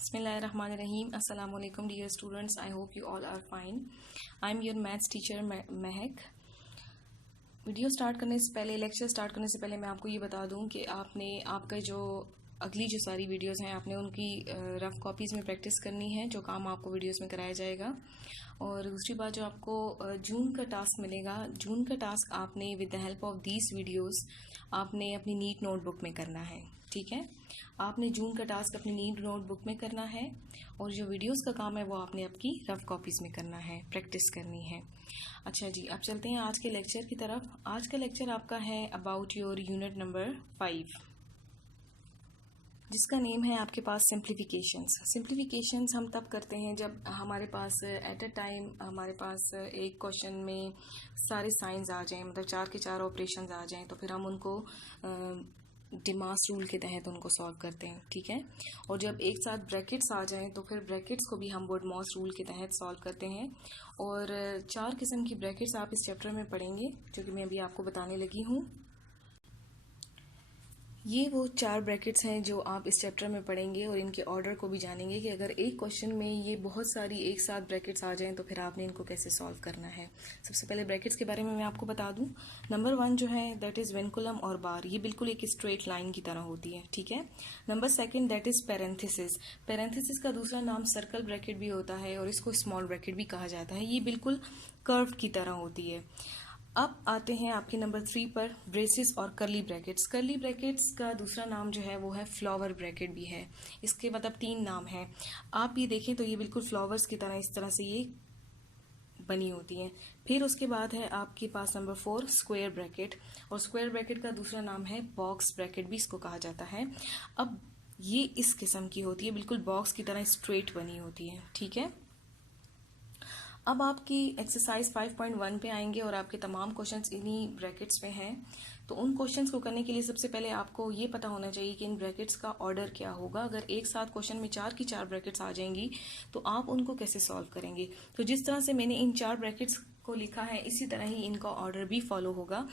Bismillahirrahmanirrahim. Assalamu alaikum dear students. I hope you all are fine. I am your maths teacher Mahak. Video start करने से पहले, lecture start करने से पहले मैं आपको ये बता दूं कि आपका जो अगली जो सारी वीडियोस हैं आपने उनकी रफ कॉपीज़ में प्रैक्टिस करनी है, जो काम आपको वीडियोस में कराया जाएगा। और दूसरी बात, जो आपको जून का टास्क मिलेगा, जून का टास्क आपने with the help of these videos आपने अपनी नीट नोटबुक में करना है। ठीक है, आपने जून का टास्क अपनी नीट नोटबुक में करना है और जो वीडियोस का काम है वो आपने आपकी रफ कॉपीज़ में करना है, प्रैक्टिस करनी है। अच्छा जी, अब चलते हैं आज के लेक्चर की तरफ। आज का लेक्चर आपका है अबाउट योर यूनिट नंबर 5, जिसका नेम है आपके पास सिंप्लीफिकेशंस। सिंप्लीफिकेशंस हम तब करते हैं जब हमारे पास एट अ टाइम हमारे पास एक क्वेश्चन में सारे साइंस आ जाएं, मतलब 4 के 4 ऑपरेशंस आ जाएं, तो फिर हम उनको डिमास रूल के तहत उनको सॉल्व करते हैं। ठीक है, और जब एक साथ ब्रैकेट्स आ जाएं तो फिर ब्रैकेट्स को भी हम वुड-मॉस रूल के तहत सॉल्व करते हैं। और 4 किस्म की ब्रैकेट्स आप इस चैप्टर में पढ़ेंगे, जो कि मैं अभी आपको बताने लगी हूँ। ये वो 4 ब्रैकेट्स हैं जो आप इस चैप्टर में पढ़ेंगे और इनके ऑर्डर को भी जानेंगे कि अगर एक क्वेश्चन में ये बहुत सारी एक साथ ब्रैकेट्स आ जाएं तो फिर आपने इनको कैसे सॉल्व करना है। सबसे पहले ब्रैकेट्स के बारे में मैं आपको बता दूं। नंबर 1 जो है दैट इज़ विनकुलम और बार, ये बिल्कुल एक स्ट्रेट लाइन की तरह होती है। ठीक है। Number 2 that is parenthesis. Parenthesis का दूसरा नाम सर्कल ब्रैकेट भी होता है और इसको स्मॉल ब्रैकेट भी कहा जाता है। ये बिल्कुल कर्व की तरह होती है। अब आते हैं आपके नंबर 3 पर, ब्रेसेस और कर्ली ब्रैकेट्स। कर्ली ब्रैकेट्स का दूसरा नाम जो है वो है फ्लावर ब्रैकेट भी है। इसके मतलब 3 नाम हैं। आप ये देखें तो ये बिल्कुल फ्लावर्स की तरह इस तरह से ये बनी होती हैं। फिर उसके बाद है आपके पास नंबर 4 स्क्वायर ब्रैकेट, और स्क्वायर ब्रैकेट का दूसरा नाम है बॉक्स ब्रैकेट भी इसको कहा जाता है। अब ये इस किस्म की होती है, बिल्कुल बॉक्स की तरह स्ट्रेट बनी होती है। ठीक है। अब आपकी एक्सरसाइज 5.1 पे आएंगे और आपके तमाम क्वेश्चंस इन्हीं ब्रैकेट्स में हैं। तो उन क्वेश्चंस को करने के लिए सबसे पहले आपको ये पता होना चाहिए कि इन ब्रैकेट्स का ऑर्डर क्या होगा। अगर एक साथ क्वेश्चन में 4 की 4 ब्रैकेट्स आ जाएंगी तो आप उनको कैसे सॉल्व करेंगे। तो जिस तरह से मैंने इन 4 ब्रैकेट्स को लिखा है इसी तरह ही इनका ऑर्डर भी फॉलो होगा।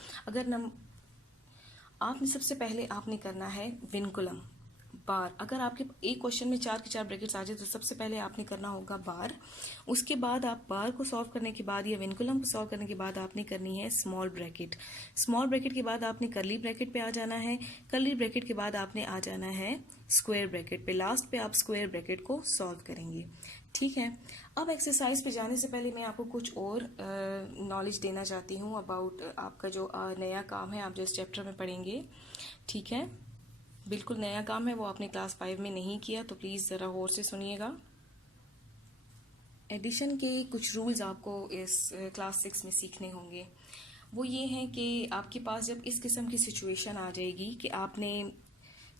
आपने सबसे पहले आपने करना है विनकुलम बार। अगर आपके एक क्वेश्चन में 4 की 4 ब्रैकेट्स आ जाए तो सबसे पहले आपने करना होगा बार। उसके बाद आप बार को सॉल्व करने के बाद या विनकुलम को सॉल्व करने के बाद आपने करनी है स्मॉल ब्रैकेट। स्मॉल ब्रैकेट के बाद आपने कर्ली ब्रैकेट पे आ जाना है। कर्ली ब्रैकेट के बाद आपने आ जाना है स्क्वायर ब्रैकेट पे। लास्ट पे आप स्क्वायर ब्रैकेट को सॉल्व करेंगे। ठीक है। अब एक्सरसाइज पे जाने से पहले मैं आपको कुछ और नॉलेज देना चाहती हूँ अबाउट आपका जो नया काम है, आप जो इस चैप्टर में पढ़ेंगे। ठीक है, बिल्कुल नया काम है, वो आपने क्लास 5 में नहीं किया, तो प्लीज़ ज़रा गौर से सुनिएगा। एडिशन के कुछ रूल्स आपको इस क्लास 6 में सीखने होंगे। वो ये हैं कि आपके पास जब इस किस्म की सिचुएशन आ जाएगी कि आपने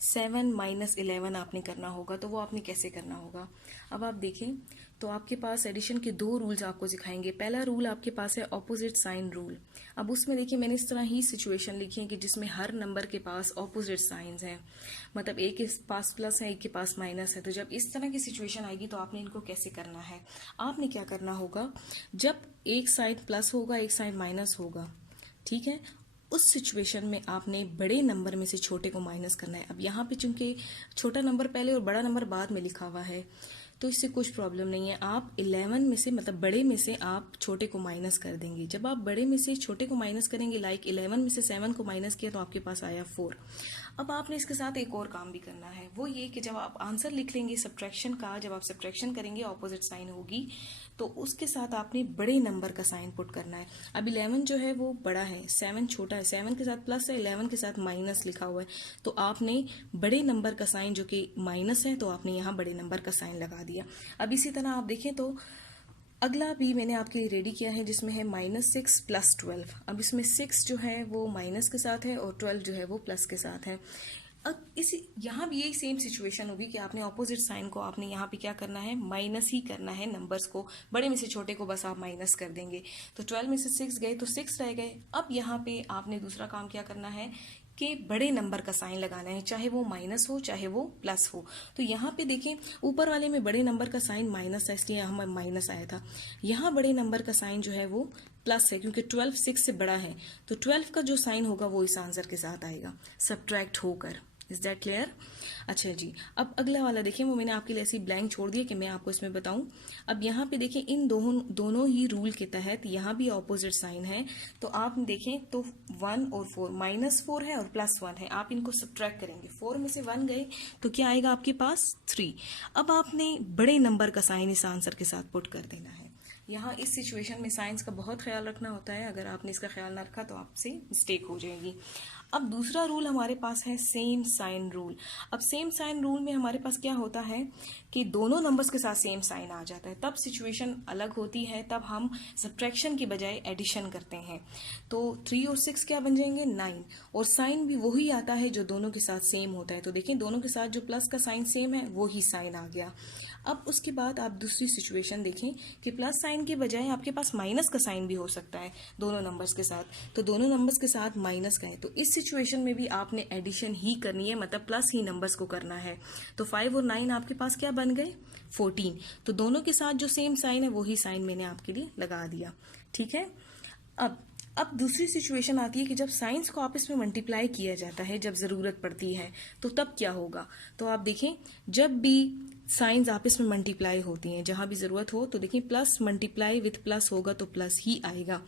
7 - 11 आपने करना होगा, तो वो आपने कैसे करना होगा। अब आप देखें तो आपके पास एडिशन के 2 रूल्स आपको सिखाएंगे। पहला रूल आपके पास है ऑपोजिट साइन रूल। अब उसमें देखिए मैंने इस तरह ही सिचुएशन लिखी है कि जिसमें हर नंबर के पास ऑपोजिट साइंस हैं, मतलब एक के पास प्लस है, एक के पास माइनस है। तो जब इस तरह की सिचुएशन आएगी तो आपने इनको कैसे करना है। आपने क्या करना होगा, जब एक साइड प्लस होगा एक साइड माइनस होगा, ठीक है, उस सिचुएशन में आपने बड़े नंबर में से छोटे को माइनस करना है। अब यहाँ पे चूंकि छोटा नंबर पहले और बड़ा नंबर बाद में लिखा हुआ है तो इससे कुछ प्रॉब्लम नहीं है। आप 11 में से, मतलब बड़े में से आप छोटे को माइनस कर देंगे। जब आप बड़े में से छोटे को माइनस करेंगे, लाइक 11 में से 7 को माइनस किया तो आपके पास आया 4। अब आपने इसके साथ एक और काम भी करना है, वो ये कि जब आप आंसर लिख लेंगे सब्ट्रैक्शन का, जब आप सब्ट्रैक्शन करेंगे ऑपोजिट साइन होगी तो उसके साथ आपने बड़े नंबर का साइन पुट करना है। अब 11 जो है वो बड़ा है, 7 छोटा है, 7 के साथ प्लस है, 11 के साथ माइनस लिखा हुआ है, तो आपने बड़े नंबर का साइन जो कि माइनस है तो आपने यहाँ बड़े नंबर का साइन लगा दिया। अब इसी तरह आप देखें तो अगला भी मैंने आपके लिए रेडी किया है जिसमें है -6 + 12। अब इसमें 6 जो है वो माइनस के साथ है और 12 जो है वो प्लस के साथ है। अब इसी यहाँ भी यही सेम सिचुएशन होगी कि आपने ऑपोजिट साइन को आपने यहाँ पे क्या करना है, माइनस ही करना है। नंबर्स को बड़े में से छोटे को बस आप माइनस कर देंगे। तो 12 में से 6 गए तो 6 रह गए। अब यहाँ पे आपने दूसरा काम क्या करना है कि बड़े नंबर का साइन लगाना है, चाहे वो माइनस हो चाहे वो प्लस हो। तो यहाँ पे देखें ऊपर वाले में बड़े नंबर का साइन माइनस है, इसलिए यहाँ माइनस आया था। यहाँ बड़े नंबर का साइन जो है वो प्लस है, क्योंकि 12 6 से बड़ा है, तो 12 का जो साइन होगा वो इस आंसर के साथ आएगा सब्ट्रैक्ट होकर। Is that clear. अच्छा जी, अब अगला वाला देखिए, वो मैंने आपके लिए ऐसी ब्लैंक छोड़ दिया कि मैं आपको इसमें बताऊं। अब यहाँ पे देखिए, इन दोनों ही रूल के तहत यहाँ भी ऑपोजिट साइन है, तो आप देखें तो 1 और 4, -4 है और +1 है, आप इनको सब्ट्रैक्ट करेंगे, 4 में से 1 गए तो क्या आएगा आपके पास 3। अब आपने बड़े नंबर का साइन इस आंसर के साथ पुट कर देना है। यहाँ इस सिचुएशन में साइंस का बहुत ख्याल रखना होता है, अगर आपने इसका ख्याल ना रखा तो आपसे मिस्टेक हो जाएगी। अब दूसरा रूल हमारे पास है सेम साइन रूल। अब सेम साइन रूल में हमारे पास क्या होता है कि दोनों नंबर्स के साथ सेम साइन आ जाता है, तब सिचुएशन अलग होती है, तब हम सब्ट्रैक्शन की बजाय एडिशन करते हैं। तो 3 और 6 क्या बन जाएंगे 9, और साइन भी वही आता है जो दोनों के साथ सेम होता है। तो देखें, दोनों के साथ जो प्लस का साइन सेम है वो ही साइन आ गया। अब उसके बाद आप दूसरी सिचुएशन देखें कि प्लस साइन के बजाय आपके पास माइनस का साइन भी हो सकता है दोनों नंबर्स के साथ, तो दोनों नंबर्स के साथ माइनस का है, तो इस सिचुएशन में भी आपने एडिशन ही करनी है, मतलब प्लस ही नंबर्स को करना है। तो 5 और 9 आपके पास क्या बन गए 14, तो दोनों के साथ जो सेम साइन है वही साइन मैंने आपके लिए लगा दिया। ठीक है, अब दूसरी सिचुएशन आती है कि जब साइंस को आपस में मल्टीप्लाई किया जाता है, जब ज़रूरत पड़ती है, तो तब क्या होगा। तो आप देखें, जब भी साइंस आपस में मल्टीप्लाई होती हैं, जहां भी ज़रूरत हो, तो देखें प्लस मल्टीप्लाई विथ प्लस होगा तो प्लस ही आएगा,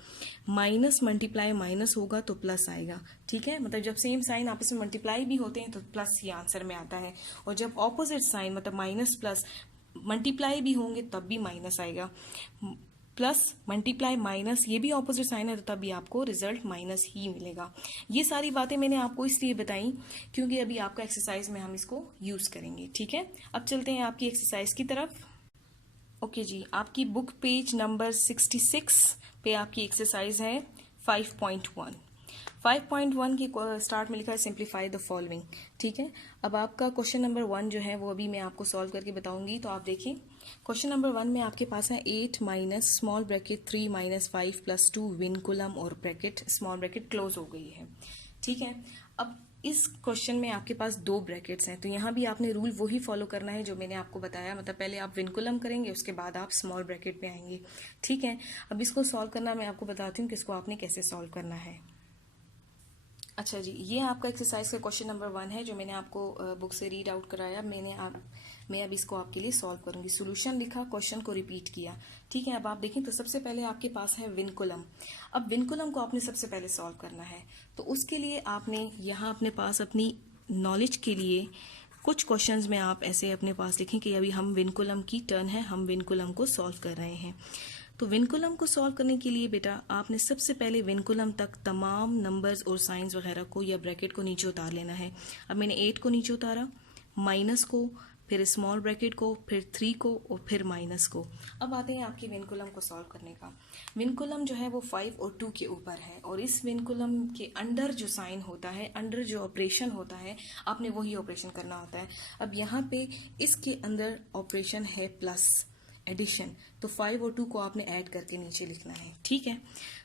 माइनस मल्टीप्लाई माइनस होगा तो प्लस आएगा। ठीक है, मतलब जब सेम साइन आपस में मल्टीप्लाई भी होते हैं तो प्लस ही आंसर में आता है, और जब ऑपोजिट साइन मतलब माइनस प्लस मल्टीप्लाई भी होंगे तब भी माइनस आएगा, प्लस मल्टीप्लाई माइनस ये भी ऑपोजिट साइन है तो तभी आपको रिजल्ट माइनस ही मिलेगा। ये सारी बातें मैंने आपको इसलिए बताई क्योंकि अभी आपका एक्सरसाइज में हम इसको यूज करेंगे। ठीक है, अब चलते हैं आपकी एक्सरसाइज की तरफ। ओके जी, आपकी बुक पेज नंबर 66 पे आपकी एक्सरसाइज है 5.1। 5.1 की स्टार्ट में लिखा है सिंप्लीफाई द फॉलोइंग। ठीक है, अब आपका क्वेश्चन नंबर 1 जो है वो अभी मैं आपको सॉल्व करके बताऊंगी। तो आप देखिए, क्वेश्चन नंबर 1 में आपके पास है 8 minus small bracket 3 minus 5 plus 2 vinculum और ब्रैकेट स्मॉल ब्रैकेट क्लोज हो गई है। ठीक है, अब इस क्वेश्चन में आपके पास 2 ब्रैकेट्स हैं, तो यहाँ भी आपने रूल वही फॉलो करना है जो मैंने आपको बताया, मतलब पहले आप विनकुलम करेंगे उसके बाद आप स्मॉल ब्रैकेट पे आएंगे। ठीक है, अब इसको सॉल्व करना मैं आपको बताती हूँ कि इसको आपने कैसे सॉल्व करना है। अच्छा जी, ये आपका एक्सरसाइज का क्वेश्चन नंबर 1 है जो मैंने आपको बुक से रीड आउट कराया। मैं अब इसको आपके लिए सॉल्व करूंगी। सॉल्यूशन लिखा, क्वेश्चन को रिपीट किया। ठीक है, अब आप देखें तो सबसे पहले आपके पास है विनकुलम। अब विनकुलम को आपने सबसे पहले सॉल्व करना है, तो उसके लिए आपने यहाँ अपने पास अपनी नॉलेज के लिए कुछ क्वेश्चंस में आप ऐसे अपने पास लिखें कि अभी हम विनकुलम की टर्न है, हम विनकुलम को सॉल्व कर रहे हैं। तो विनकुलम को सॉल्व करने के लिए बेटा आपने सबसे पहले विनकुलम तक तमाम नंबर्स और साइंस वगैरह को या ब्रैकेट को नीचे उतार लेना है। अब मैंने 8 को नीचे उतारा, माइनस को, फिर स्मॉल ब्रैकेट को, फिर 3 को और फिर माइनस को। अब आते हैं आपके विनकुलम को सॉल्व करने का। विनकुलम जो है वो 5 और 2 के ऊपर है, और इस विनकुलम के अंडर जो साइन होता है, अंडर जो ऑपरेशन होता है, आपने वही ऑपरेशन करना होता है। अब यहाँ पे इसके अंदर ऑपरेशन है प्लस एडिशन, तो 5 और 2 को आपने ऐड करके नीचे लिखना है। ठीक है,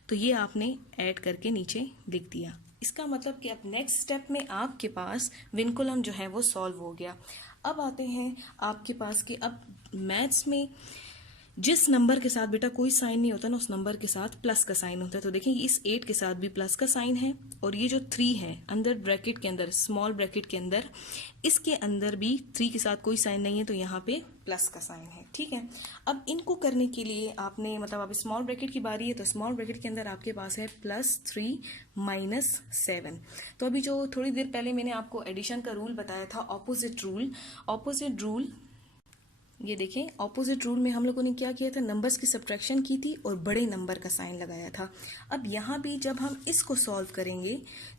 तो ये आपने ऐड करके नीचे लिख दिया। इसका मतलब कि अब नेक्स्ट स्टेप में आपके पास विनकुलम जो है वो सॉल्व हो गया। अब आते हैं आपके पास कि अब मैथ्स में जिस नंबर के साथ बेटा कोई साइन नहीं होता ना, उस नंबर के साथ प्लस का साइन होता है। तो देखिए इस 8 के साथ भी प्लस का साइन है, और ये जो 3 है अंदर ब्रैकेट के अंदर, स्मॉल ब्रैकेट के अंदर, इसके अंदर भी 3 के साथ कोई साइन नहीं है, तो यहाँ पे प्लस का साइन है। ठीक है, अब इनको करने के लिए आपने मतलब अब स्मॉल ब्रैकेट की बारी है, तो स्मॉल ब्रैकेट के अंदर आपके पास है +3 माइनस 7। तो अभी जो थोड़ी देर पहले मैंने आपको एडिशन का रूल बताया था, ऑपोजिट रूल, ये देखें ऑपोजिट रूल में हम लोगों ने क्या किया था, नंबर्स की सब्ट्रैक्शन की थी और बड़े नंबर का साइन लगाया था। अब यहाँ भी जब हम इसको सॉल्व करेंगे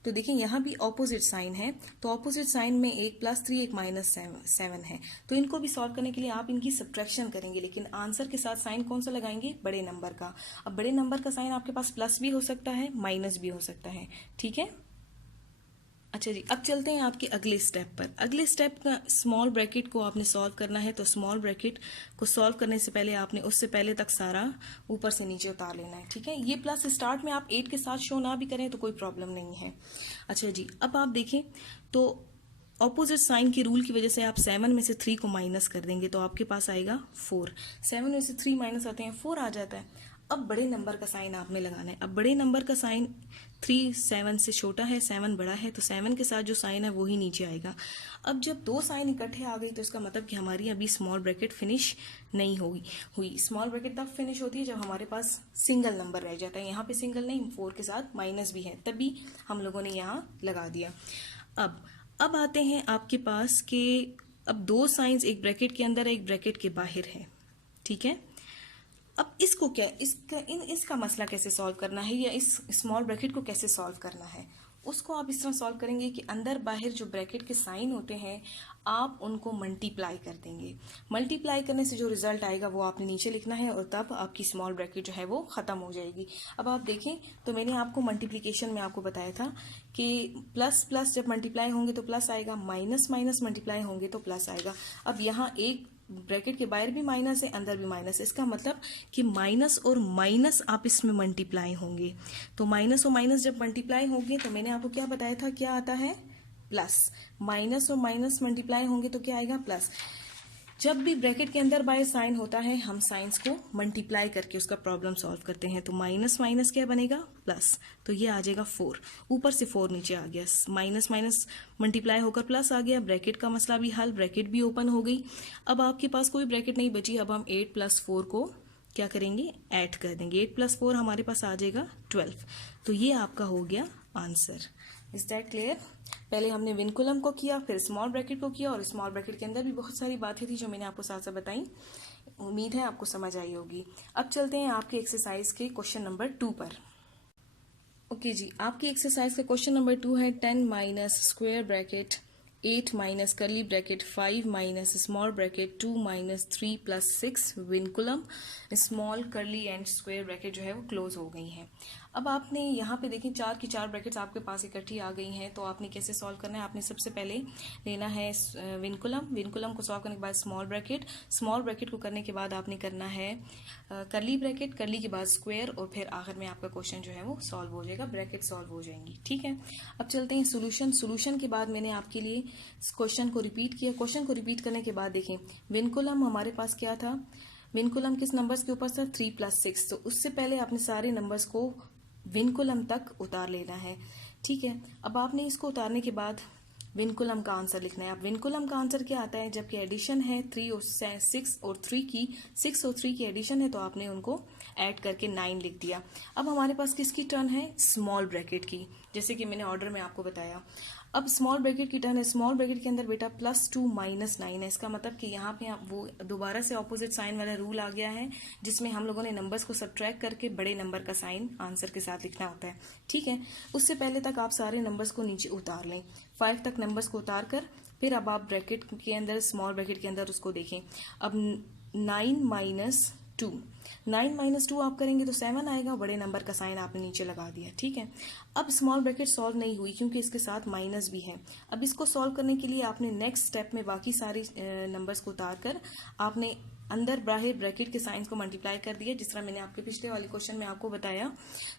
तो देखें यहाँ भी ऑपोजिट साइन है, तो ऑपोजिट साइन में एक +3 एक -7 है, तो इनको भी सॉल्व करने के लिए आप इनकी सब्ट्रैक्शन करेंगे, लेकिन आंसर के साथ साइन कौन सा लगाएंगे, बड़े नंबर का। अब बड़े नंबर का साइन आपके पास प्लस भी हो सकता है, माइनस भी हो सकता है। ठीक है, अच्छा जी, अब चलते हैं आपके अगले स्टेप पर। अगले स्टेप का स्मॉल ब्रैकेट को आपने सॉल्व करना है, तो स्मॉल ब्रैकेट को सॉल्व करने से पहले आपने उससे पहले तक सारा ऊपर से नीचे उतार लेना है। ठीक है, ये प्लस स्टार्ट में आप 8 के साथ शो ना भी करें तो कोई प्रॉब्लम नहीं है। अच्छा जी, अब आप देखें तो ऑपोजिट साइन के रूल की वजह से आप 7 में से 3 को माइनस कर देंगे, तो आपके पास आएगा 4। 7 में से 3 माइनस आते हैं 4 आ जाता है। अब बड़े नंबर का साइन आपने लगाना है। अब बड़े नंबर का साइन 3 7 से छोटा है, 7 बड़ा है, तो 7 के साथ जो साइन है वो ही नीचे आएगा। अब जब दो साइन इकट्ठे आ गई तो इसका मतलब कि हमारी अभी स्मॉल ब्रैकेट फिनिश नहीं हुई। स्मॉल ब्रैकेट तब फिनिश होती है जब हमारे पास सिंगल नंबर रह जाता है। यहाँ पे सिंगल नहीं, 4 के साथ माइनस भी है, तभी हम लोगों ने यहाँ लगा दिया। अब आते हैं आपके पास कि अब दो साइंस एक ब्रैकेट के अंदर है, एक ब्रैकेट के बाहर है, ठीक है। अब इसको क्या इसका मसला कैसे सॉल्व करना है, या इस स्मॉल ब्रैकेट को कैसे सॉल्व करना है, उसको आप इस तरह सॉल्व करेंगे कि अंदर बाहर जो ब्रैकेट के साइन होते हैं आप उनको मल्टीप्लाई कर देंगे। मल्टीप्लाई करने से जो रिजल्ट आएगा वो आपने नीचे लिखना है, और तब आपकी स्मॉल ब्रैकेट जो है वो ख़त्म हो जाएगी। अब आप देखें तो मैंने आपको मल्टीप्लिकेशन में आपको बताया था कि प्लस प्लस जब मल्टीप्लाई होंगे तो प्लस आएगा, माइनस माइनस मल्टीप्लाई होंगे तो प्लस आएगा। अब यहाँ एक ब्रैकेट के बाहर भी माइनस है, अंदर भी माइनस है, इसका मतलब कि माइनस और माइनस आप इसमें मल्टीप्लाई होंगे। तो माइनस और माइनस जब मल्टीप्लाई होंगे तो मैंने आपको क्या बताया था, क्या आता है, प्लस। माइनस और माइनस मल्टीप्लाई होंगे तो क्या आएगा, प्लस। जब भी ब्रैकेट के अंदर बाय साइन होता है हम साइंस को मल्टीप्लाई करके उसका प्रॉब्लम सॉल्व करते हैं। तो माइनस माइनस क्या बनेगा, प्लस, तो ये आ जाएगा 4, ऊपर से 4 नीचे आ गया, माइनस माइनस मल्टीप्लाई होकर प्लस आ गया, ब्रैकेट का मसला भी हल, ब्रैकेट भी ओपन हो गई। अब आपके पास कोई ब्रैकेट नहीं बची, अब हम 8 + 4 को क्या करेंगे, ऐड कर देंगे। 8 + 4 हमारे पास आ जाएगा 12। तो ये आपका हो गया आंसर। Is that clear? पहले हमने विनकुलम को किया, फिर स्मॉल ब्रैकेट को किया, और स्मॉल ब्रैकेट के अंदर भी बहुत सारी बातें थी जो मैंने आपको साथ साथ बताई। उम्मीद है आपको समझ आई होगी। अब चलते हैं आपके एक्सरसाइज के क्वेश्चन नंबर 2 पर। ओके जी, आपकी एक्सरसाइज का क्वेश्चन नंबर 2 है 10 माइनस स्क्वायर ब्रैकेट 8 माइनस करली bracket 5 minus small bracket 2 minus 3 + 6 vinculum small करली एंड स्क्वायर ब्रैकेट जो है वो क्लोज हो गई हैं। अब आपने यहाँ पे देखें 4 की 4 ब्रैकेट्स आपके पास इकट्ठी आ गई हैं, तो आपने कैसे सॉल्व करना है, आपने सबसे पहले लेना है विनकुलम को सॉल्व करने के बाद स्मॉल ब्रैकेट को करने के बाद आपने करना है करली ब्रैकेट, करली के बाद स्क्वायर, और फिर आखिर में आपका क्वेश्चन जो है वो सॉल्व हो जाएगा, ब्रैकेट सॉल्व हो जाएंगी, ठीक है। अब चलते हैं सोल्यूशन के बाद मैंने आपके लिए क्वेश्चन को रिपीट किया। क्वेश्चन को रिपीट करने के बाद देखें विनकुलम हमारे पास क्या था, विनकुलम किस नंबर्स के ऊपर था, 3 + 6। तो उससे पहले आपने सारे नंबर्स को विनकुलम तक उतार लेना है, ठीक है। अब आपने इसको उतारने के बाद विनकुलम का आंसर लिखना है। अब विनकुलम का आंसर क्या आता है, जबकि एडिशन है 3 और 6 और 3 की, 6 और 3 की एडिशन है, तो आपने उनको ऐड करके 9 लिख दिया। अब हमारे पास किसकी टर्न है, स्मॉल ब्रैकेट की, जैसे कि मैंने ऑर्डर में आपको बताया। अब स्मॉल ब्रैकेट की टर्न है, स्मॉल ब्रैकेट के अंदर बेटा +2 - 9 है। इसका मतलब कि यहाँ पे वो दोबारा से ऑपोजिट साइन वाला रूल आ गया है, जिसमें हम लोगों ने नंबर्स को सब्ट्रैक्ट करके बड़े नंबर का साइन आंसर के साथ लिखना होता है, ठीक है। उससे पहले तक आप सारे नंबर्स को नीचे उतार लें, 5 तक नंबर्स को उतार कर फिर अब आप ब्रैकेट के अंदर, स्मॉल ब्रैकेट के अंदर उसको देखें। अब 9 - 2, 9 - 2 आप करेंगे तो 7 आएगा, बड़े नंबर का साइन आपने नीचे लगा दिया, ठीक है। अब स्मॉल ब्रैकेट सॉल्व नहीं हुई क्योंकि इसके साथ माइनस भी है। अब इसको सॉल्व करने के लिए आपने नेक्स्ट स्टेप में बाकी सारे नंबर्स को उतार कर आपने अंदर बाहर ब्रैकेट के साइंस को मल्टीप्लाई कर दिया, जिस तरह मैंने आपके पिछले वाले क्वेश्चन में आपको बताया।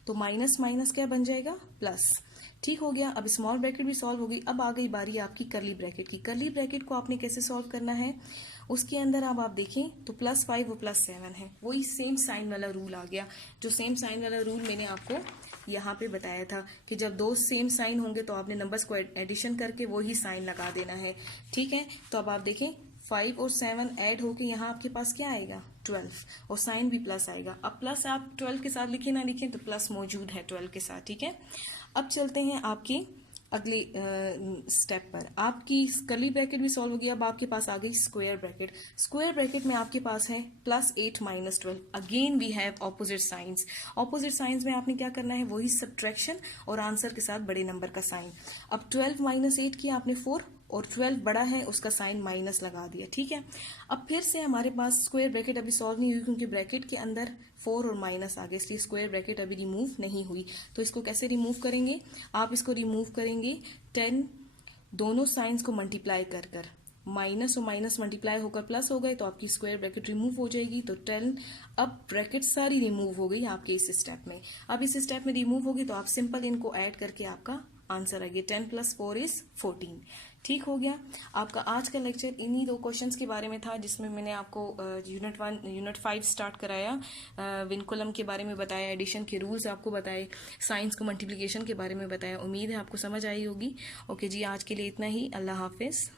तो माइनस माइनस क्या बन जाएगा, प्लस, ठीक हो गया। अब स्मॉल ब्रैकेट भी सॉल्व हो गई। अब आ गई बारी आपकी करली ब्रैकेट की। करली ब्रैकेट को आपने कैसे सॉल्व करना है, उसके अंदर अब आप देखें तो +5 और +7 है, वही सेम साइन वाला रूल आ गया। जो सेम साइन वाला रूल मैंने आपको यहाँ पे बताया था कि जब दो सेम साइन होंगे तो आपने नंबर्स को एडिशन करके वही साइन लगा देना है, ठीक है। तो अब आप देखें 5 और 7 ऐड होके यहाँ आपके पास क्या आएगा, 12, और साइन भी प्लस आएगा। अब प्लस आप 12 के साथ लिखें ना लिखें तो प्लस मौजूद है 12 के साथ, ठीक है। अब चलते हैं आपके अगले स्टेप पर। आपकी कर्ली ब्रैकेट भी सॉल्व हो गई। अब आपके पास आ गई स्क्वायर ब्रैकेट। स्क्वायर ब्रैकेट में आपके पास है +8 - 12। Again we have opposite signs. Opposite signs में आपने क्या करना है, वही सब्ट्रैक्शन और आंसर के साथ बड़े नंबर का साइन। अब 12 - 8 किया आपने 4, और 12 बड़ा है उसका साइन माइनस लगा दिया, ठीक है। अब फिर से हमारे पास स्क्वायर ब्रैकेट अभी सॉल्व नहीं हुई क्योंकि ब्रैकेट के अंदर 4 और माइनस आ गए, इसलिए स्क्वायर ब्रैकेट अभी रिमूव नहीं हुई। तो इसको कैसे रिमूव करेंगे, आप इसको रिमूव करेंगे 10 दोनों साइंस को मल्टीप्लाई कर कर, माइनस और माइनस मल्टीप्लाई होकर प्लस हो गए तो आपकी स्क्वायर ब्रैकेट रिमूव हो जाएगी। तो 10, अब ब्रैकेट सारी रिमूव हो गई आपके इस स्टेप में। अब इस स्टेप में रिमूव होगी तो आप सिंपल इनको ऐड करके आपका आंसर आ गया 10 + 4 = 14। ठीक हो गया। आपका आज का लेक्चर इन्हीं 2 क्वेश्चंस के बारे में था, जिसमें मैंने आपको यूनिट 1 यूनिट 5 स्टार्ट कराया, विनकुलम के बारे में बताया, एडिशन के रूल्स आपको बताए, साइंस को मल्टीप्लिकेशन के बारे में बताया। उम्मीद है आपको समझ आई होगी। ओके जी, आज के लिए इतना ही। अल्लाह हाफिज़।